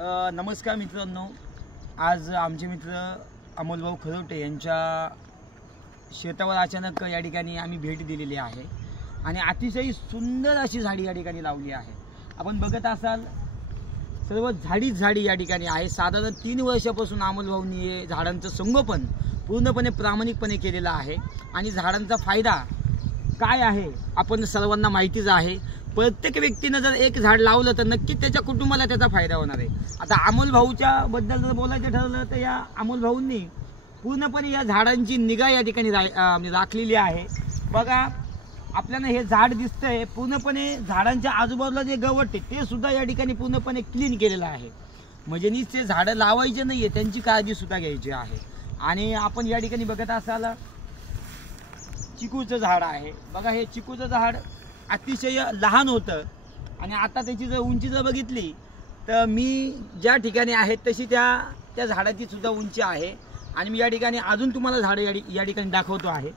नमस्कार मित्रांनो, आज आमचे मित्र अमोल भाऊ खरोटे यांच्या शेतावर अचानक या ठिकाणी आम्ही भेट दिलेली आहे आणि अतिशय सुंदर अशी झाडी या ठिकाणी लावली आहे। आपण बघत असाल सर्व झाडी या ठिकाणी आहे। साधारण 3 वर्षापासून अमोल भाऊंनी हे झाडांचं संगोपन पूर्णपणे प्रामाणिकपणे केलेलं आहे आणि झाडांचा फायदा काय आहे आपण सर्वांना माहितीच आहे। प्रत्येक व्यक्तीने जर एक झाड लावलं तर नक्कीच त्याच्या कुटुंबाला त्याचा फायदा होणार आहे। आता अमोल भाऊच्या बद्दल जर बोलायचं ठरलं तर या अमोल भाऊंनी पूर्णपणे या झाडांची निगा या ठिकाणी राखलेली आहे। बघा, आपल्याला हे झाड दिसतंय, पूर्णपणे झाडांच्या आजूबाजूला जे गवत आहे ते सुद्धा या ठिकाणी पूर्णपणे क्लीन केलेलं आहे। म्हणजे नुसते झाडं लावायचे नाहीये, त्यांची काळजी सुद्धा घ्यायची आहे। आणि आपण या ठिकाणी बघत असाल चिकूचं झाड आहे। बघा, हे चिकूचं झाड अतिशय लहान होतं आणि आता त्याची जर उंची जर बघितली तर मी ज्या ठिकाणी आहे तशी त्या झाडाची सुद्धा उंची आहे। आणि मी या ठिकाणी अजून तुम्हाला झाडं या ठिकाणी दाखवतो आहे।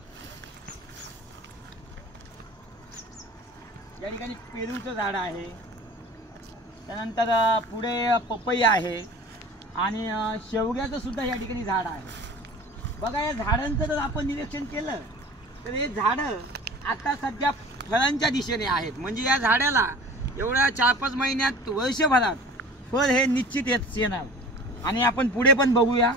या ठिकाणी पेरूचं झाड आहे, त्यानंतर पुढे पपई आहे आणि शेवग्याचं सुद्धा या ठिकाणी झाड आहे। बघा, या झाडांचं जर आपण निरीक्षण केलं तर हे झाडं आता सध्या फळांच्या दिशेने आहेत। म्हणजे या झाडाला एवढ्या 4-5 महिन्यात वर्षभरात फळ हे निश्चित येणार। आणि आपण पुढे पण बघूया।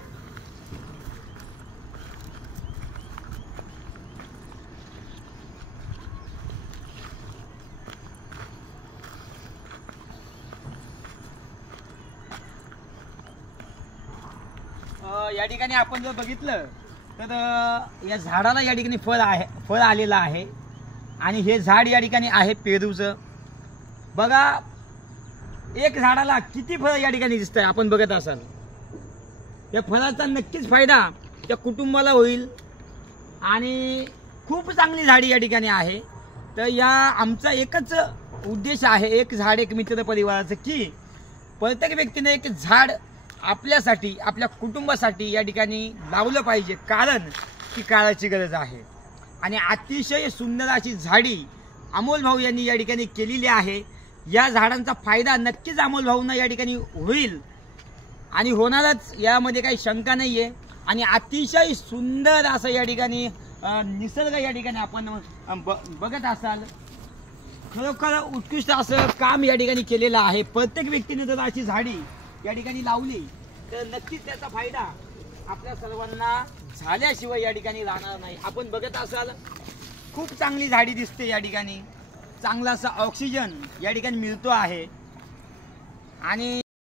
या ठिकाणी आपण जर बघितलं तर या झाडाला या ठिकाणी फळ आलेलं आहे आणि हे झाड या ठिकाणी आहे पेरूचं। बघा, एक झाडाला किती फळ या ठिकाणी दिसतंय आपण बघत असाल। या फळाचा नक्कीच फायदा त्या कुटुंबाला होईल आणि खूप चांगली झाडी या ठिकाणी आहे। तर या आमचा एकच उद्देश आहे, एक झाड एक मित्र परिवाराचं, की प्रत्येक व्यक्तीने एक झाड आपल्यासाठी आपल्या कुटुंबासाठी या ठिकाणी लावलं पाहिजे, कारण ती काळाची गरज आहे। आणि अतिशय सुंदर अशी झाडी अमोल भाऊ यांनी या ठिकाणी केलेली आहे। या झाडांचा फायदा नक्कीच अमोल भाऊंना या ठिकाणी होईल आणि होणारच, यामध्ये काही शंका नाहीये। आणि अतिशय सुंदर असं या ठिकाणी निसर्ग या ठिकाणी आपण बघत असाल। खरोखर उत्कृष्ट असं काम या ठिकाणी केलेलं आहे। प्रत्येक व्यक्तीने जर अशी झाडी या ठिकाणी लावली तर नक्कीच त्याचा फायदा आपल्या सर्वांना झाल्याशिवाय या ठिकाणी राहणार नाही। आपण बघत असाल खूप चांगली झाडी दिसते या ठिकाणी, चांगला असा ऑक्सिजन या ठिकाणी मिळतो आहे। आणि